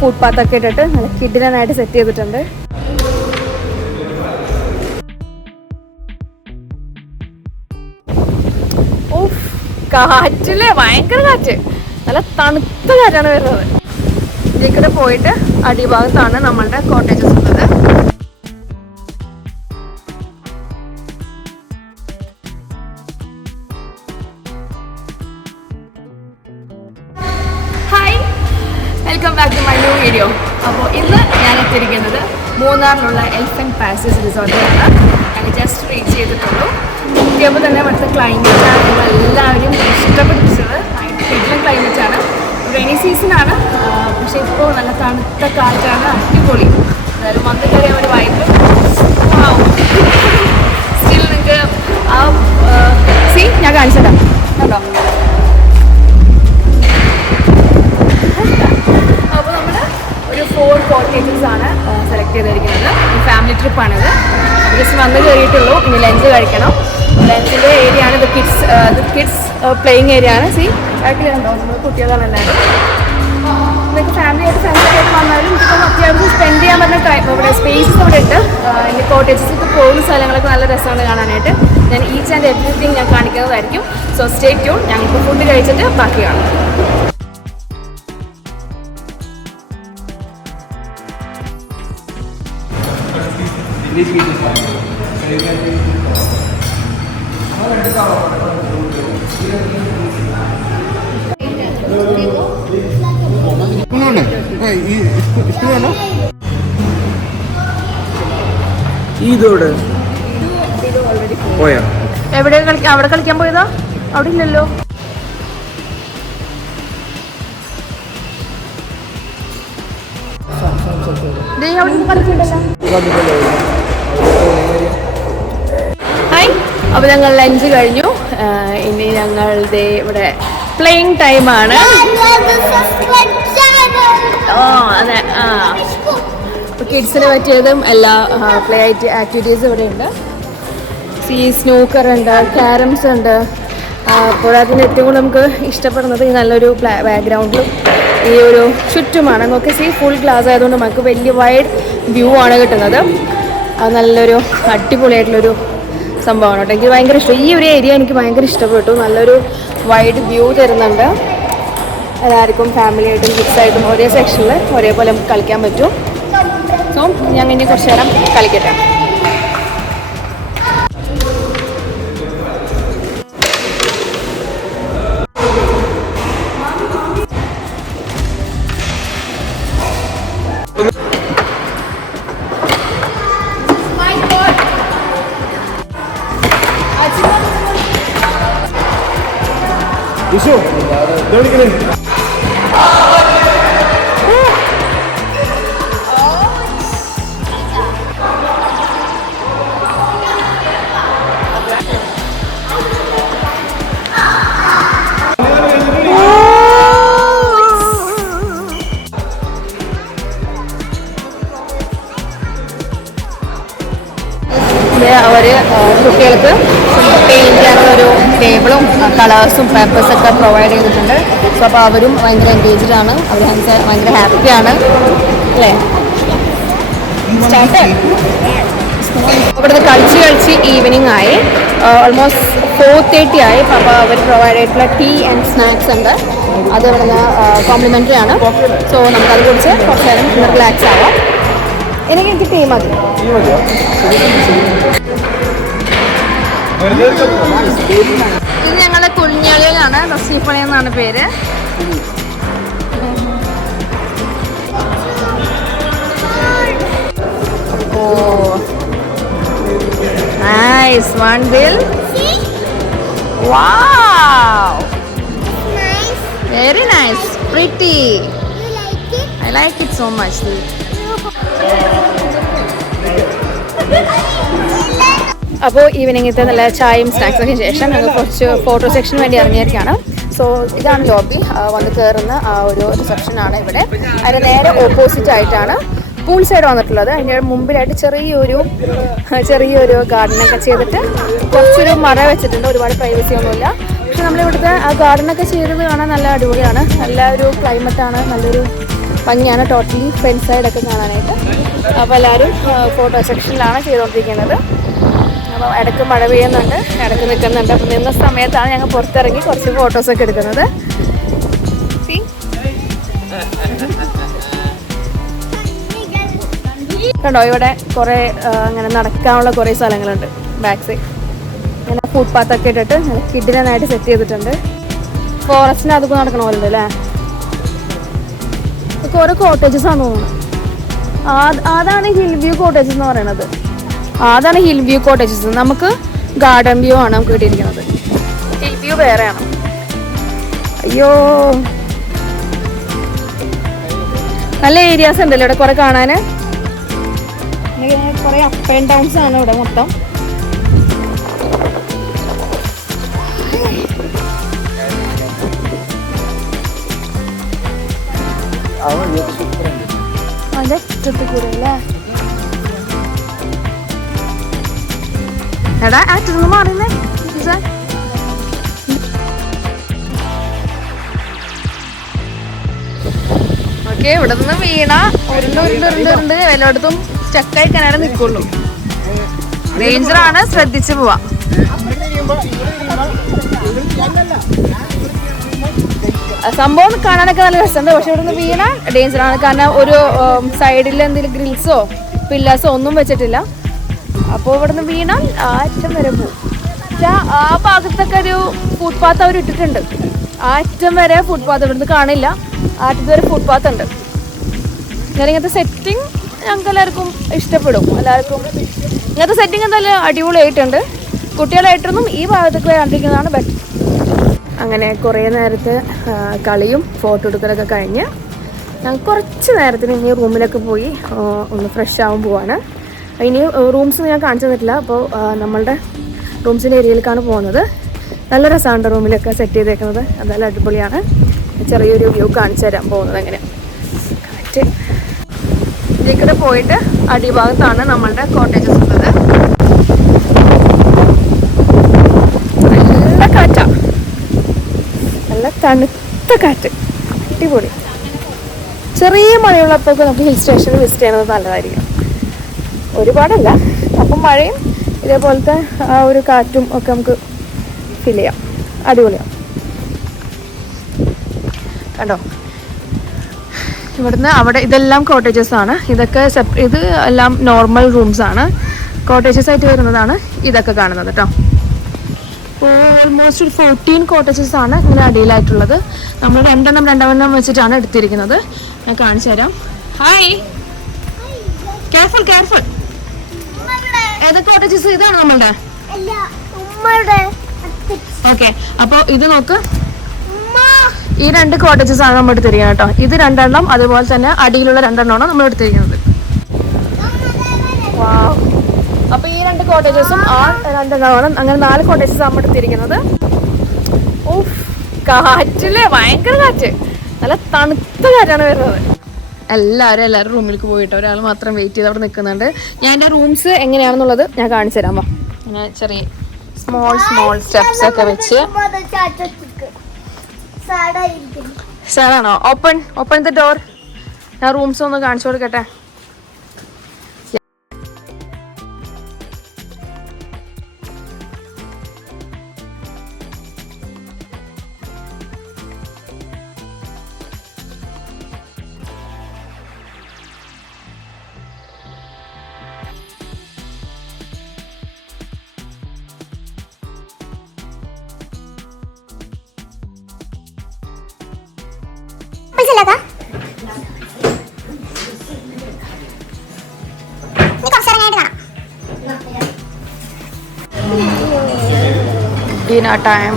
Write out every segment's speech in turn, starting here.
ഫുട്പാത്തൊക്കെ ഇട്ടിട്ട് നല്ല കിഡിലനായിട്ട് സെറ്റ് ചെയ്തിട്ടുണ്ട്. കാറ്റില് ഭയങ്കര കാറ്റ്, നല്ല തണുത്ത കാറ്റാണ് വരുന്നത്. ഇതിൽ പോയിട്ട് അടിഭാഗത്താണ് നമ്മളുടെ കോട്ടേജസ് ഉള്ളത്. Hi, welcome back to my new video. അപ്പോൾ ഇന്ന് ഞാൻ എത്തിയിരിക്കുന്നത് മൂന്നാറിലുള്ള എലിഫന്റ് പാസേജ് റിസോർട്ടിലാണ്. ഞാൻ ജസ്റ്റ് റീച്ച് ചെയ്തിട്ടുള്ളൂ. എത്തിയപ്പോൾ തന്നെ അവിടുത്തെ ക്ലൈമറ്റാണ് ഞങ്ങളെല്ലാവരും ഇഷ്ടപ്പെട്ടിച്ചത്. കിഡിലൻ ക്ലൈമറ്റാണ്. റെയിനി സീസണാണ്, പക്ഷെ ഇപ്പോൾ നല്ല തണുത്ത കാറ്റാണ്, അടിപൊളി. അതായത് വന്നു കയറിയ ഒരു വൈബ്. സ്റ്റിൽ നിങ്ങൾക്ക് ആ സീ ഞാൻ കാണിച്ചിടാം കേട്ടോ. അപ്പോൾ നമ്മൾ ഒരു 4 കോട്ടേജസ് ആണ് സെലക്ട് ചെയ്തിരിക്കുന്നത്. ഫാമിലി ട്രിപ്പാണിത്. ജസ്റ്റ് വന്ന് കയറിയിട്ടുള്ളൂ. ഇനി ലഞ്ച് കഴിക്കണം. ലഞ്ചിൻ്റെ ഏരിയ ആണ് ഇത് കിഡ്സ് പ്ലേയിങ് ഏരിയ ആണ്. സീ ബാക്കിലുണ്ടോ നമ്മൾ കുട്ടികളാണ് എല്ലാവരും. നിങ്ങൾക്ക് ഫാമിലിയായിട്ട് ഫ്രണ്ട്സായിട്ട് വന്നാലും ഇപ്പം അത്യാവശ്യം സ്പെൻഡ് ചെയ്യാൻ പറ്റുന്ന ടൈം ഇവിടെ സ്പേസസ് ഇവിടെ ഉണ്ട്. എൻ്റെ കോട്ടേജസിൽ പോകുന്ന സ്ഥലങ്ങളൊക്കെ നല്ല രസമാണ് കാണാനായിട്ട്. ഞാൻ ഈച്ച് ആൻഡ് എവറിത്തിങ് ഞാൻ കാണിക്കുന്നതായിരിക്കും. So stay tune. ഞങ്ങൾക്ക് ഫുഡ് കഴിച്ചിട്ട് ബാക്കി കാണാം. എവിടെ അവിടെ കളിക്കാൻ പോയതാ? അവിടെ ഇല്ലല്ലോ. ഹായ്, അപ്പോൾ ഞങ്ങൾ ലഞ്ച് കഴിഞ്ഞു. ഇനി ഞങ്ങളുടെ ഇവിടെ പ്ലേയിങ് ടൈമാണ്. അതെ, കിഡ്സിന് പറ്റിയതും എല്ലാ പ്ലേ ആക്ടിവിറ്റീസും ഇവിടെ ഉണ്ട്. സ്നൂക്കർ ഉണ്ട്, ക്യാരംസ് ഉണ്ട്. അപ്പോൾ അതിന് ഏറ്റവും കൂടുതൽ നമുക്ക് ഇഷ്ടപ്പെടുന്നത് ഈ നല്ലൊരു ബാക്ക്ഗ്രൗണ്ടിലും ഈ ഒരു ചുറ്റുമാണ്. നോക്കി ഫുൾ ഗ്ലാസ് ആയതുകൊണ്ട് നമുക്ക് വലിയ വൈഡ് വ്യൂ ആണ് കിട്ടുന്നത്. അത് നല്ലൊരു അടിപൊളിയായിട്ടുള്ളൊരു സംഭവമാണ് കേട്ടോ. എനിക്ക് ഭയങ്കര ഇഷ്ടം. ഈ ഒരു ഏരിയ എനിക്ക് ഭയങ്കര ഇഷ്ടപ്പെട്ടു. നല്ലൊരു വൈഡ് വ്യൂ തരുന്നുണ്ട്. എല്ലാവർക്കും ഫാമിലിയായിട്ടും കിഡ്സായിട്ടും ഒരേ സെക്ഷനിൽ ഒരേപോലെ നമുക്ക് കളിക്കാൻ പറ്റും. സോ ഞാൻ ഇനി കുറച്ച് നേരം കളിക്കട്ടെ. അവർ കുട്ടികൾക്ക് പെയിൻറ്റ് ചെയ്യാനുള്ളൊരു ടേബിളും കളേഴ്സും പേപ്പേഴ്സൊക്കെ പ്രൊവൈഡ് ചെയ്തിട്ടുണ്ട്. സോ അപ്പോൾ അവരും ഭയങ്കര എൻഗേജ്ഡ് ആണ്. അവർ ഭയങ്കര ഹാപ്പിയാണ് അല്ലേ. സ്റ്റാർട്ട് ഇവിടുന്ന് കളിച്ച് ഈവനിങ് ആയി. ഓൾമോസ്റ്റ് 4:30 ആയി. അപ്പോൾ അവർ പ്രൊവൈഡ് ചെയ്തിട്ടുള്ള ടീ ആൻഡ് സ്നാക്സ് ഉണ്ട്. അത് ഇവിടുന്ന് കോംപ്ലിമെൻ്ററി ആണ്. സോ നമുക്കത് കുറിച്ച് കുറച്ച് നേരം റിലാക്സ് ആവാം. എനിക്ക് ടീ മതി. ഇത് ഞങ്ങളുടെ കുഞ്ഞളിയിലാണ്. റസീഫണി എന്നാണ് പേര്. Oh nice one bill. Wow, very nice, pretty. I like it so much. അപ്പോൾ ഈവനിങ്ങത്തെ നല്ല ചായയും സ്നാക്സിന് ശേഷം ഞങ്ങൾ കുറച്ച് ഫോട്ടോ സെക്ഷന് വേണ്ടി ഇറങ്ങിയിരിക്കുകയാണ്. സോ ഇതാണ് ലോബി. വന്ന് കയറുന്ന ആ ഒരു റിസപ്ഷനാണ് ഇവിടെ. അതിന് നേരെ ഓപ്പോസിറ്റ് ആയിട്ടാണ് പൂൾ സൈഡ് വന്നിട്ടുള്ളത്. അതിൻ്റെ മുമ്പിലായിട്ട് ചെറിയൊരു ഗാർഡനൊക്കെ ചെയ്തിട്ട് കുറച്ചൊരു മറ വെച്ചിട്ടുണ്ട്. ഒരുപാട് പ്രൈവസി ഒന്നുമില്ല, പക്ഷെ പക്ഷെ നമ്മളിവിടുത്തെ ആ ഗാർഡനൊക്കെ ചെയ്തത് കാണാൻ നല്ല അടിപൊളിയാണ്. നല്ല ഒരു ക്ലൈമറ്റാണ്, നല്ലൊരു ഭംഗിയാണ് ടോട്ടലി ഫ്രണ്ട് സൈഡൊക്കെ കാണാനായിട്ട്. അപ്പോൾ എല്ലാവരും ഫോട്ടോ സെക്ഷനിലാണ് ചെയ്തുകൊണ്ടിരിക്കുന്നത്. അപ്പോൾ ഇടയ്ക്ക് മഴ പെയ്യുന്നുണ്ട്, ഇടയ്ക്ക് നിൽക്കുന്നുണ്ട്. അപ്പോൾ നിന്ന സമയത്താണ് ഞങ്ങൾ പുറത്തിറങ്ങി കുറച്ച് ഫോട്ടോസൊക്കെ എടുക്കുന്നത്. കണ്ടോ, ഇവിടെ കുറേ അങ്ങനെ നടക്കാനുള്ള കുറേ സ്ഥലങ്ങളുണ്ട്. ബാക്ക് സൈഡ് ഇങ്ങനെ ഫുട്പാത്തൊക്കെ ഇട്ടിട്ട് കിഡിനായിട്ട് സെറ്റ് ചെയ്തിട്ടുണ്ട്. ഫോറസ്റ്റിന് അതൊക്കെ നടക്കണ പോലെ ഉണ്ട് അല്ലേ. ഇതൊക്കെ ഓരോ കോട്ടേജസ് ആണ് തോന്നുന്നത്. അതാണ് ഹിൽ വ്യൂ കോട്ടേജസ് എന്ന് പറയുന്നത്. അതാണ് ഹിൽ വ്യൂ കോട്ടേജസ്. നമുക്ക് ഗാർഡൻ വ്യൂ ആണ് നമുക്ക് കിട്ടിയിരിക്കുന്നത്. ഹിൽ വ്യൂ വേറെയാണ്. അയ്യോ, നല്ല ഏരിയാസ് ഉണ്ടല്ലോ ഇവിടെ കുറെ കാണാൻ. കുറെ അപ്പ് ആൻഡ് ഡൗൺസ് ആണ് ഇവിടെ മൊത്തം. അതെ, കൂടെ അല്ലേ. എടാ അറ്റൊന്ന് മാറുന്നേ. ഓക്കെ, ഇവിടെ നിന്ന് വീണ ഉരുണ്ട് എല്ലായിടത്തും സ്റ്റക്കായി കനാടെ നിൽക്കുള്ളൂ. ഡേഞ്ചറാണ്, ശ്രദ്ധിച്ചു പോവാ. സംഭവം കാണാനൊക്കെ നല്ല രസമുണ്ട്. പക്ഷെ ഇവിടെ നിന്ന് വീണ ഡേഞ്ചറാണ്. കാരണം ഒരു സൈഡിൽ എന്തെങ്കിലും ഗ്രിൽസോ പില്ലേഴ്സോ ഒന്നും വെച്ചിട്ടില്ല. അപ്പോൾ ഇവിടെ നിന്ന് വീണാൽ അറ്റം വരെ പോകും. പക്ഷെ ആ ഭാഗത്തൊക്കെ ഒരു ഫുട്പാത്ത് അവർ ഇട്ടിട്ടുണ്ട്. ആ അറ്റം വരെ ഫുട്പാത്ത് ഇവിടുന്ന് കാണില്ല. ആ അറ്റത്ത് വരെ ഫുട്പാത്ത് ഉണ്ട്. ഞാൻ ഇങ്ങനത്തെ സെറ്റിങ് ഞങ്ങൾക്ക് എല്ലാവർക്കും ഇഷ്ടപ്പെടും. എല്ലാവർക്കും ഇങ്ങനത്തെ സെറ്റിങ് എന്തായാലും അടിപൊളിയായിട്ടുണ്ട്. കുട്ടികളായിട്ടൊന്നും ഈ ഭാഗത്തേക്ക് വരാണ്ടിരിക്കുന്നതാണ് ബെറ്റർ. അങ്ങനെ കുറേ നേരത്തെ കളിയും ഫോട്ടോ എടുക്കലൊക്കെ കഴിഞ്ഞ് ഞങ്ങൾ കുറച്ച് നേരത്തിന് ഇനി റൂമിലൊക്കെ പോയി ഒന്ന് ഫ്രഷ് ആവാൻ പോവാണ്. ഇനി റൂംസ് ഞാൻ കാണിച്ചു തന്നിട്ടില്ല. അപ്പോൾ നമ്മളുടെ റൂംസിൻ്റെ ഏരിയയിലേക്കാണ് പോകുന്നത്. നല്ല രസമാണ് റൂമിലൊക്കെ സെറ്റ് ചെയ്തേക്കുന്നത്. അതെല്ലാം അടിപൊളിയാണ്. ചെറിയൊരു വ്യൂ കാണിച്ചു തരാൻ പോകുന്നത്. അങ്ങനെ കാറ്റ് ഇതിലേക്കൂടെ പോയിട്ട് അടിഭാഗത്താണ് നമ്മളുടെ കോട്ടേജസ് ഉള്ളത്. നല്ല കാറ്റാണ്, നല്ല തണുത്ത കാറ്റ്, അടിപൊളി. ചെറിയ മഴയുള്ളപ്പോഴൊക്കെ നമുക്ക് ഹിൽ സ്റ്റേഷനിൽ വിസിറ്റ് ചെയ്യുന്നത് നല്ലതായിരിക്കും. ഒരുപാടല്ല, അപ്പം മഴയും ഇതേപോലത്തെ ആ ഒരു കാറ്റും ഒക്കെ നമുക്ക് ഫീൽ ചെയ്യാം. അടിപൊളിയാണ്. കണ്ടോ, ഇവിടുന്ന് അവിടെ ഇതെല്ലാം കോട്ടേജസ് ആണ്. ഇതൊക്കെ ഇത് എല്ലാം നോർമൽ റൂംസ് ആണ്. കോട്ടേജസ് ആയിട്ട് വരുന്നതാണ് ഇതൊക്കെ കാണുന്നത് കേട്ടോ. ഓൾമോസ്റ്റ് ഒരു 14 കോട്ടേജസ് ആണ് ഇങ്ങനെ അടിയിലായിട്ടുള്ളത്. നമ്മൾ രണ്ടെണ്ണം വെച്ചിട്ടാണ് എടുത്തിരിക്കുന്നത്. ഞാൻ കാണിച്ചു തരാം. Hi, careful careful. ഏതൊക്കെ കോട്ടേജസ്? ഇതാണ് നമ്മളുടെ. ഓക്കെ, അപ്പോൾ ഇത് നോക്ക്. ഈ 2 കോട്ടേജസ് ആണ് നമ്മൾ എടുത്തിരിക്കുന്നത് കേട്ടോ. ഇത് 2 അതുപോലെ തന്നെ അടിയിലുള്ള 2 നമ്മൾ എടുത്തിരിക്കുന്നത്. അപ്പൊ ഈ 2 കോട്ടേജസും ആ 2 അങ്ങനെ 4 കോട്ടേജസ് നമ്മൾ എടുത്തിരിക്കുന്നത്. ഓഫ്, കാറ്റില്ലേ, ഭയങ്കര കാറ്റ്, നല്ല തണുത്ത കാറ്റാണ് വരുന്നത്. എല്ലാവരും റൂമിലേക്ക് പോയിട്ട് ഒരാൾ മാത്രം വെയിറ്റ് ചെയ്ത് അവിടെ നിൽക്കുന്നുണ്ട്. ഞാൻ എൻ്റെ റൂംസ് എങ്ങനെയാണെന്നുള്ളത് ഞാൻ കാണിച്ചു തരാം. വാ, അങ്ങനെ ചെറിയ സ്മോൾ സ്റ്റെപ്സ് ഒക്കെ വെച്ച്. സാറാണോ? Open the door. ഞാൻ റൂംസ് ഒന്ന് കാണിച്ചു കൊടുക്കട്ടെ. Dinner time.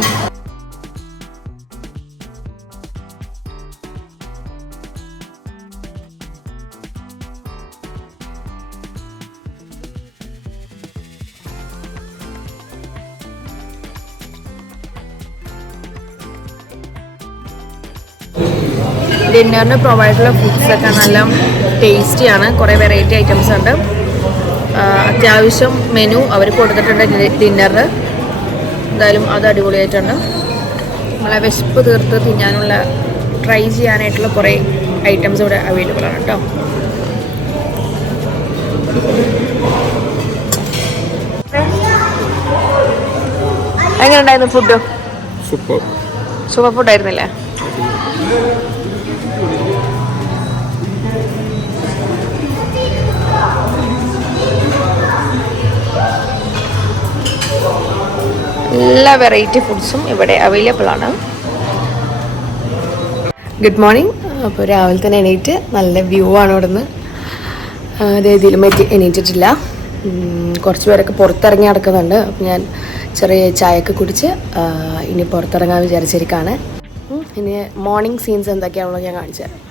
ഡിന്നറിന് പ്രൊവൈഡ് ചെയ്യുന്ന ഫുഡ്സൊക്കെ നല്ല ടേസ്റ്റിയാണ്. കുറേ വെറൈറ്റി ഐറ്റംസ് ഉണ്ട്. അത്യാവശ്യം മെനു അവർ കൊടുത്തിട്ടുണ്ട് ഡിന്നറിന്. എന്തായാലും അത് അടിപൊളിയായിട്ടുണ്ട്. നമ്മളെ വിശപ്പ് തീർത്ത് തിന്നാനുള്ള ട്രൈ ചെയ്യാനായിട്ടുള്ള കുറേ ഐറ്റംസ് ഇവിടെ അവൈലബിൾ ആണ് കേട്ടോ. എങ്ങനെ ഉണ്ടായിരുന്നു ഫുഡ്? സൂപ്പർ ഫുഡ് ആയിരുന്നില്ലേ? എല്ലാ വെറൈറ്റി ഫുഡ്സും ഇവിടെ അവൈലബിൾ ആണ്. Good morning. അപ്പോൾ രാവിലെ തന്നെ എണീറ്റ് നല്ല വ്യൂ ആണ് ഇവിടെ നിന്ന്. രീതിയിലും എണീറ്റിട്ടില്ല. കുറച്ച് പേരൊക്കെ പുറത്തിറങ്ങി നടക്കുന്നുണ്ട്. അപ്പോൾ ഞാൻ ചെറിയ ചായയൊക്കെ കുടിച്ച് ഇനി പുറത്തിറങ്ങാൻ വിചാരിച്ചിരിക്കുകയാണ്. ഇനി മോർണിംഗ് സീൻസ് എന്തൊക്കെയാണല്ലോ ഞാൻ കാണിച്ചു തരാം.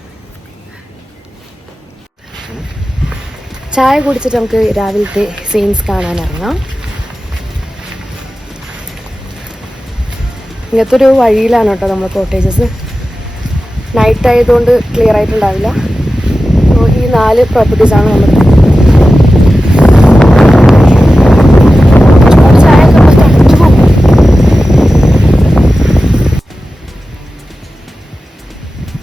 ചായ കുടിച്ചിട്ട് നമുക്ക് രാവിലത്തെ സീൻസ് കാണാൻ ഇറങ്ങാം. ഇങ്ങനത്തെ ഒരു വഴിയിലാണ് കേട്ടോ നമ്മൾ കോട്ടേജസ്. നൈറ്റ് ആയതുകൊണ്ട് ക്ലിയർ ആയിട്ടുണ്ടാവില്ല. ഈ 4 പ്രോപ്പർട്ടീസാണ് നമ്മൾ.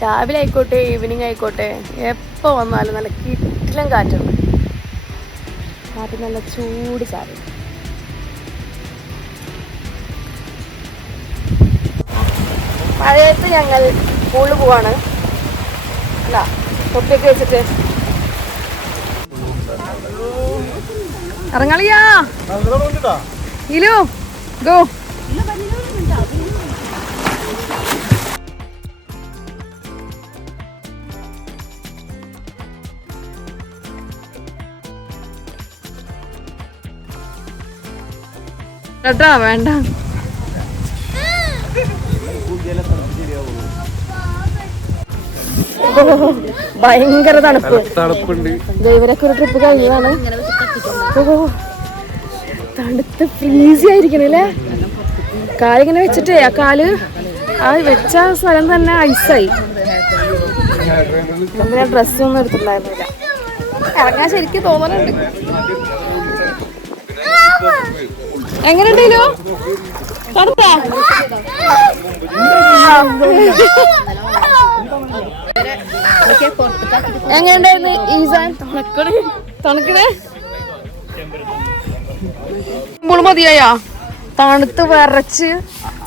രാവിലെ ആയിക്കോട്ടെ ഈവനിങ് ആയിക്കോട്ടെ എപ്പോൾ വന്നാലും നല്ല കിട്ടിലും കാറ്റുണ്ട്. കാറ്റ് നല്ല ചൂട് ചാറി. മഴയത്ത് ഞങ്ങൾ സ്കൂളിൽ പോവാണ്. അല്ല, തൊപ്പിയൊക്കെ വെച്ചിട്ട് ഇറങ്ങളിയാ ഇലു ഗോ. കേട്ടാ വേണ്ട. ഭയങ്കര തണുപ്പുണ്ട്. ഇവരൊക്കെ ഒരു ട്രിപ്പ് കഴിഞ്ഞതാണ്. തണുത്ത് ഫ്രീസി ആയിരിക്കണല്ലേ. കാലിങ്ങനെ വെച്ചിട്ടേ ആ കാല് ആ വെച്ച സ്ഥലം തന്നെ ഐസായി. ഞാൻ ഡ്രസ്സൊന്നും എടുത്തിട്ടുണ്ടായിരുന്നില്ല. ഇറങ്ങാൻ ശരിക്കും തോന്നലുണ്ട്. എങ്ങനെയുണ്ടല്ലോ തണുത്ത എങ്ങനെയുണ്ടായിരുന്നു ഈസാൻ? തണുക്കണേ മതിയാ? തണുത്ത് വിറച്ച്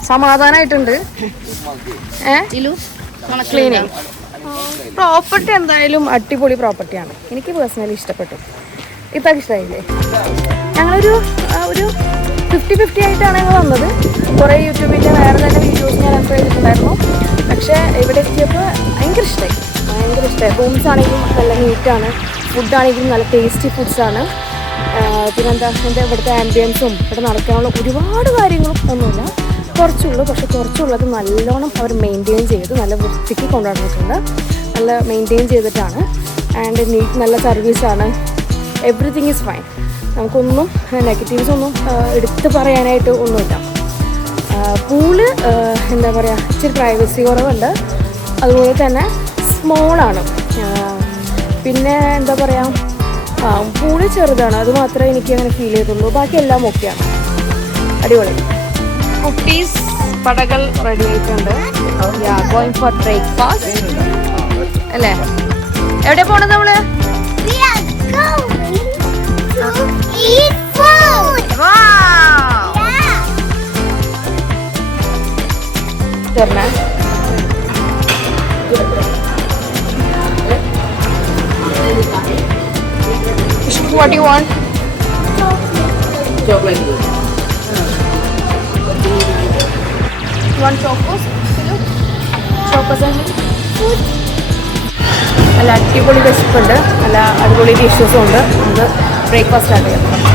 സമാധാനായിട്ടുണ്ട്. ക്ലീനിങ് പ്രോപ്പർട്ടി എന്തായാലും അടിപൊളി പ്രോപ്പർട്ടിയാണ്. എനിക്ക് പേഴ്സണലി ഇഷ്ടപ്പെട്ടു. ഇതൊക്കെ ഇഷ്ടമായില്ലേ? ഞങ്ങളൊരു 50-50 ആയിട്ടാണ് ഞങ്ങൾ വന്നത്. കുറേ യൂട്യൂബിൻ്റെ വേറെ തന്നെ വീഡിയോസ് ഞാൻ അപ്ലോഡ് ചെയ്തിട്ടുണ്ടായിരുന്നു. പക്ഷേ ഇവിടെ എത്തിയപ്പോൾ ഭയങ്കര ഇഷ്ടമായി. റൂംസ് ആണെങ്കിലും നല്ല നീറ്റാണ്. ഫുഡാണെങ്കിലും നല്ല ടേസ്റ്റി ഫുഡ്സാണ്. പിന്നെന്താ എൻ്റെ ഇവിടുത്തെ ആംബിയൻസും ഇവിടെ നടക്കാനുള്ള ഒരുപാട് കാര്യങ്ങളും ഒന്നുമില്ല. കുറച്ചുള്ളൂ. പക്ഷെ കുറച്ചുള്ളത് നല്ലോണം അവർ മെയിൻറ്റെയിൻ ചെയ്ത് നല്ല വൃത്തിക്ക് കൊണ്ടുവന്നിട്ടുണ്ട്. നല്ല മെയിൻറ്റെയിൻ ചെയ്തിട്ടാണ്. ആൻഡ് നീറ്റ് നല്ല സർവീസാണ്. Everything is fine. നമുക്കൊന്നും നെഗറ്റീവ്സ് ഒന്നും എടുത്ത് പറയാനായിട്ട് ഒന്നുമില്ല. പൂള് എന്താ പറയുക, ഇച്ചിരി പ്രൈവസി കുറവുണ്ട്. അതുപോലെ തന്നെ സ്മോളാണ്. പിന്നെ എന്താ പറയുക, പൂള് ചെറുതാണ്. അത് മാത്രമേ എനിക്ക് അങ്ങനെ ഫീൽ ചെയ്തുള്ളൂ. ബാക്കി എല്ലാം ഓക്കെയാണ്. അടിപൊളി. കുട്ടീസ് പടകൾ റെഡി ആയിട്ടുണ്ട്. ഗോയിങ് ഫോർ ബ്രേക്ക്ഫാസ്റ്റ് അല്ലേ? എവിടെ പോണത് നമ്മള്? What do you want? Chocolate. You want chocos? Chocos and നല്ല അടിപൊളി വിശപ്പുണ്ട്. നല്ല അടിപൊളി ഡിഷസും ഉണ്ട്. നമുക്ക് ബ്രേക്ക്ഫാസ്റ്റ് സ്റ്റാർട്ട് ചെയ്യാം.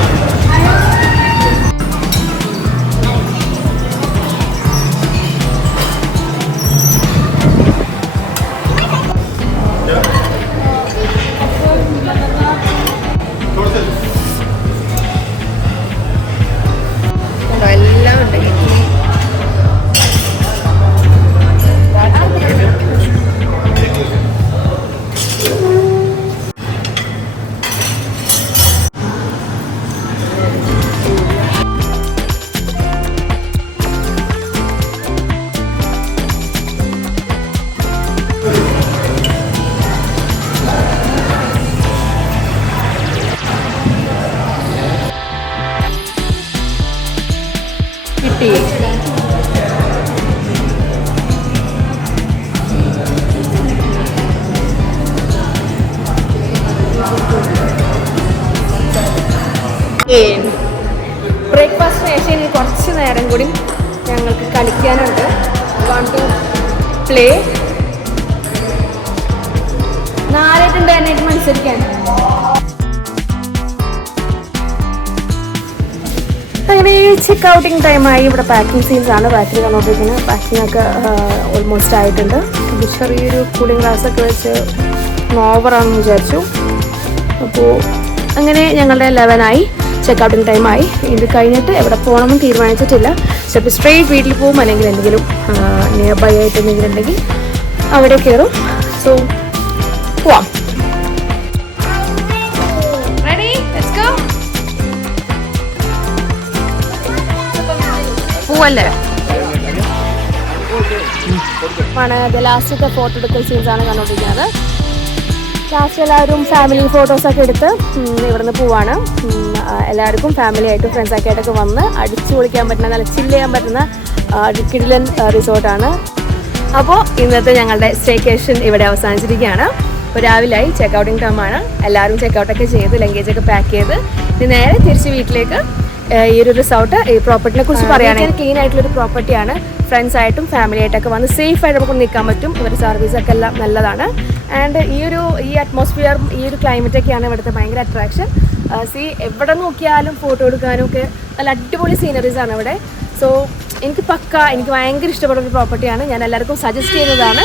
എല്ലാം ഉണ്ട്. ബ്രേക്ക്ഫാസ്റ്റ് ശേഷം കുറച്ച് നേരം കൂടി ഞങ്ങൾക്ക് കളിക്കാനുണ്ട്. Want to play. 4-8 എണ്ണായിട്ട് മത്സരിക്കാൻ. അങ്ങനെ ചെക്ക് ഔട്ടിങ് ടൈമായി. ഇവിടെ പാക്കിംഗ് സീൻസ് ആണ്. ബാക്കിൽ കണ്ടോണ്ടിരിക്കുന്നത്. പാക്കിംഗ് ഒക്കെ ഓൾമോസ്റ്റ് ആയിട്ടുണ്ട്. ചെറിയൊരു കൂളിംഗ് ഗ്ലാസ് ഒക്കെ വെച്ച് ഓവറാണെന്ന് വിചാരിച്ചു. അപ്പോൾ അങ്ങനെ ഞങ്ങളുടെ 11 ചെക്ക് ഔട്ടിങ് ടൈമായി. ഇത് കഴിഞ്ഞിട്ട് എവിടെ പോകണമെന്ന് തീരുമാനിച്ചിട്ടില്ല. ചിലപ്പോൾ സ്ട്രെയിറ്റ് വീട്ടിൽ പോകും, അല്ലെങ്കിൽ എന്തെങ്കിലും നിയർ ബൈ ആയിട്ട് എന്തെങ്കിലും ഉണ്ടെങ്കിൽ അവിടെ കയറും. സോ പോവാം. Ready, let's go. പോവല്ലേ? ലാസ്റ്റത്തെ ഫോട്ടോ എടുക്കൽ സീൻസ് ആണ് കണ്ടുകൊണ്ടിരിക്കുന്നത്. ലാസ്റ്റ് എല്ലാവരും ഫാമിലി ഫോട്ടോസൊക്കെ എടുത്ത് ഇവിടുന്ന് പോവാണ്. എല്ലാവർക്കും ഫാമിലി ആയിട്ടും ഫ്രണ്ട്സൊക്കെ ആയിട്ടൊക്കെ വന്ന് അടിച്ചു പൊളിക്കാൻ പറ്റുന്ന, നല്ല ചില്ല് ചെയ്യാൻ പറ്റുന്ന കിടിലൻ റിസോർട്ടാണ്. അപ്പോൾ ഇന്നത്തെ ഞങ്ങളുടെ സ്റ്റേക്കേഷൻ ഇവിടെ അവസാനിച്ചിരിക്കുകയാണ്. ഇപ്പോൾ രാവിലെയായി ചെക്ക് ഔട്ടിങ് ടൈമാണ്. എല്ലാവരും ചെക്ക് ഔട്ടൊക്കെ ചെയ്ത് ലഗേജൊക്കെ പാക്ക് ചെയ്ത് ഇനി നേരെ തിരിച്ച് വീട്ടിലേക്ക്. ഈ ഒരു റിസോർട്ട്, ഈ പ്രോപ്പർട്ടിനെ കുറിച്ച് പറയുകയാണെങ്കിൽ ക്ലീൻ ആയിട്ടുള്ളൊരു പ്രോപ്പർട്ടിയാണ്. ഫ്രണ്ട്സ് ആയിട്ടും ഫാമിലി ആയിട്ടൊക്കെ വന്ന് സേഫ് ആയിട്ട് നമുക്ക് നിൽക്കാൻ പറ്റും. ഇവരുടെ സർവീസൊക്കെ എല്ലാം നല്ലതാണ്. ആൻഡ് ഈ അറ്റ്മോസ്ഫിയറും ഈ ഒരു ക്ലൈമറ്റൊക്കെയാണ് ഇവിടുത്തെ ഭയങ്കര അട്രാക്ഷൻ. എവിടെ നോക്കിയാലും ഫോട്ടോ എടുക്കാനും ഒക്കെ നല്ല അടിപൊളി സീനറീസാണ് ഇവിടെ. സോ എനിക്ക് ഭയങ്കര ഇഷ്ടപ്പെട്ട ഒരു പ്രോപ്പർട്ടിയാണ്. ഞാൻ എല്ലാവർക്കും സജസ്റ്റ് ചെയ്യുന്നതാണ്.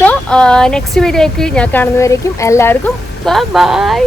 സോ നെക്സ്റ്റ് വീഡിയോയ്ക്ക് ഞാൻ കാണുന്നവരേക്കും എല്ലാവർക്കും ബൈ.